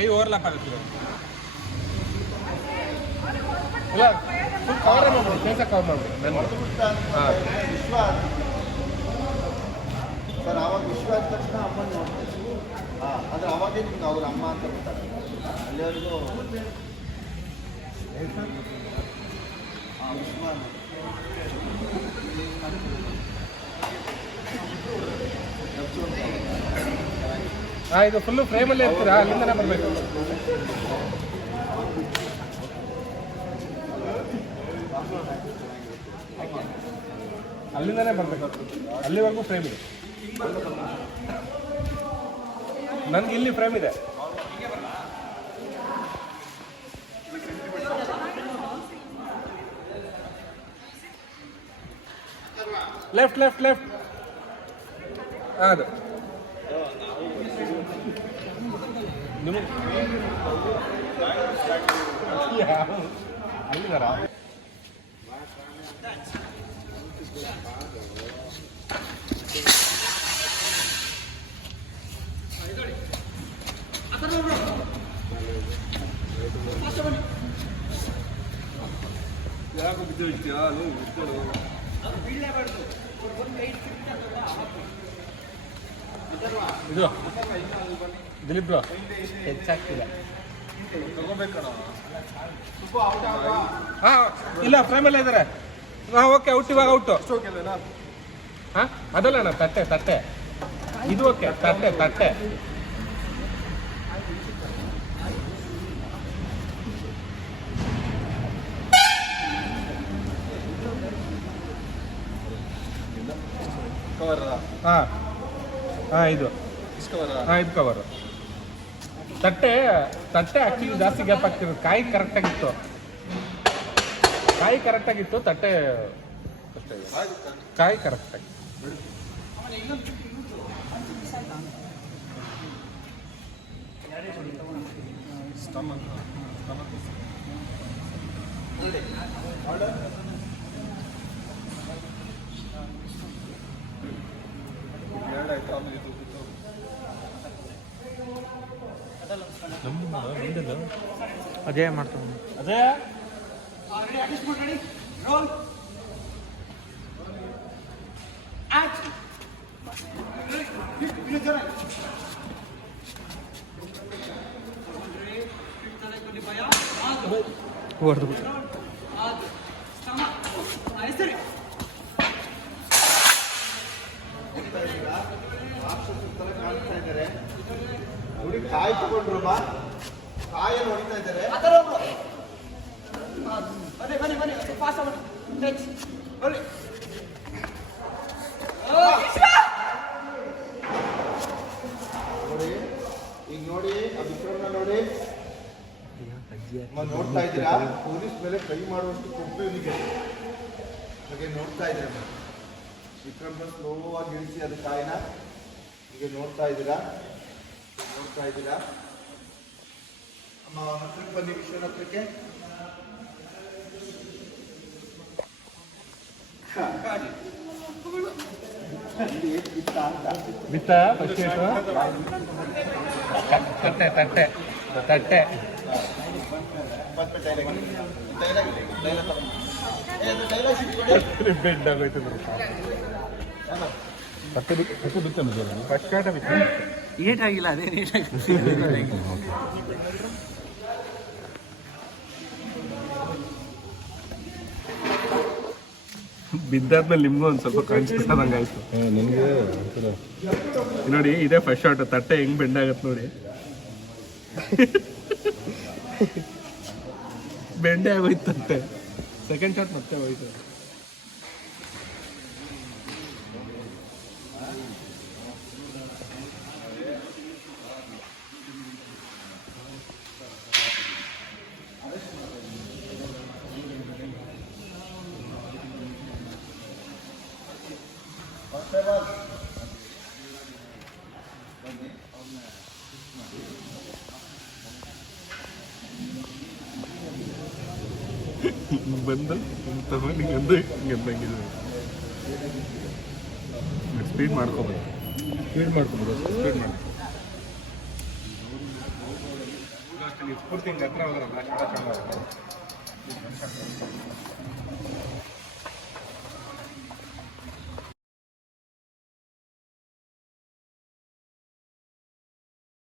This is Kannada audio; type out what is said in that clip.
ಕೈ ಓವರ್ಲಾಪ್ ಆಗುತ್ತೆ ಇಲ್ಲ ಫುಲ್ ಕವರ್ ಮಾಡ್ಬಿಡಿ ಕೆಲಸ ಕವರ್ ಮಾಡ್ಬಿಡಿ ಹಾಂ ಸರ್ ಆವಾಗ ವಿಶ್ವ ಆದ ತಕ್ಷಣ ಅಮ್ಮನ ನೋಡ್ತೀವಿ ಆದರೆ ಅವಾಗೇ ನಿಮ್ಗೆ ಅವ್ರ ಅಮ್ಮ ಅಂತ ಗೊತ್ತಾಗ್ತದೆ ಅಲ್ಲಿವರೆಗೂ ವಿಶ್ವ ಹಾಂ ಇದು ಫುಲ್ಲು ಫ್ರೇಮಲ್ಲೇ ಇರ್ತೀರಾ ಅಲ್ಲಿಂದನೇ ಬರಬೇಕು ಅಲ್ಲಿಂದನೇ ಬರಬೇಕು ಅಲ್ಲಿವರೆಗೂ ಫ್ರೇಮ್ ಇದೆ ನನಗೆ ಇಲ್ಲಿ ಫ್ರೇಮ್ ಇದೆ ಲೆಫ್ಟ್ ಲೆಫ್ಟ್ ಲೆಫ್ಟ್ ಹಾಂ ಅದು ನಿಮಗೆ ಅಲ್ಲಿದಾರ ಯಾಕೆ ಬಿದ್ದೋಯ್ತೀಯಾ ಇದು ದಿಲೀಪ್ ಬ್ರೋ ಹೆಚ್ಚಾಗ್ತಿಲ್ಲ ಹಾಂ ಇಲ್ಲ ಫ್ರೇಮಲ್ಲೇ ಇದ್ದಾರೆ ಹಾಂ ಓಕೆ ಔಟ್ ಇವಾಗ ಔಟು ಹಾಂ ಅದಲ್ಲ ಅಣ್ಣ ತಟ್ಟೆ ತಟ್ಟೆ ಇದು ಓಕೆ ತಟ್ಟೆ ತಟ್ಟೆ ಹಾಂ ಹಾಂ ಇದು ಹಾಂ ಇದು ಕವರು ತಟ್ಟೆ ತಟ್ಟೆ ಆ್ಯಕ್ಚುಲಿ ಜಾಸ್ತಿ ಗ್ಯಾಪ್ ಆಗ್ತಿರೋದು ಕಾಯಿ ಕರೆಕ್ಟಾಗಿತ್ತು ತಟ್ಟೆ ಅಷ್ಟೇ ಕಾಯಿ ಕರೆಕ್ಟಾಗಿ ಅದೇ ಮಾಡ್ತಾನೆ ಅದೇ ಹೊಡೆದು ಕಾಯಿ ತಗೊಂಡ್ರು ಕಾಯನ್ನು ಹೊಡಿತಾ ಇದ್ದಾರೆ ನೋಡಿ ಈಗ ನೋಡಿ ಆ ವಿಕ್ರಮ್ನ ನೋಡಿ ನೋಡ್ತಾ ಇದ್ದೀರಾ ಪೊಲೀಸ್ ಮೇಲೆ ಕೈ ಮಾಡುವಷ್ಟು ಕೊಬ್ಬು ಇವನಿಗೆ ಹಾಗೆ ನೋಡ್ತಾ ಇದ್ದಾರೆ ವಿಕ್ರಮ್ನ ಸ್ಲೋ ಆಗಿ ಇಳಿಸಿ ಅದು ಕಾಯಿನ ಹೀಗೆ ನೋಡ್ತಾ ಇದ್ದೀರಾ ಅಮ್ಮ ಹತ್ರಕ್ಕೆ ಬನ್ನಿ ವಿಶ್ವನ ಹತ್ರಕ್ಕೆ ಬಿತ್ತ ಫಸ್ಟ್ ತಟ್ಟೆ ತಟ್ಟೆ ತಟ್ಟೆ ಬೆಡ್ ಆಗೋಯ್ತು ತಟ್ಟೆ ಬಿತ್ತು ಫಸ್ಟ್ ಶಾಟ ಬಿತ್ತು ನೀಟಾಗಿಲ್ಲ ಅದೇ ನೀಟಾಗಿ ಬಿದ್ದಾದ್ಮೇಲೆ ನಿಮ್ಗೂ ಒಂದು ಸ್ವಲ್ಪ ಕಾನ್ಶಿಯಸ್ ಆದಂಗೆ ಆಯ್ತು ನನಗೆ ನೋಡಿ ಇದೇ ಫಸ್ಟ್ ಶಾಟ್ ತಟ್ಟೆ ಹೆಂಗ್ ಬೆಂಡ್ ಆಗತ್ತೆ ನೋಡಿ ಬೆಂಡೆ ಆಗೋಯ್ತು ತಟ್ಟೆ ಸೆಕೆಂಡ್ ಶಾಟ್ ಮತ್ತೆ ಹೋಯ್ತು ಬಂದು ತಗೊಂಡು ಹಿಂಗಂದು ಹಿಂಗಂದಂಗಿದೆ ಸ್ಪೀಡ್ ಮಾಡ್ಕೊಬೋದು ಸ್ಪೀಡ್ ಮಾಡ್ಕೊಬೋದು ಪೂರ್ತಿ ಹಿಂಗೆ ಹತ್ರ ಹೋದ್ರಲ್ಲ ಅಷ್ಟು ಚೆನ್ನಾಗಿ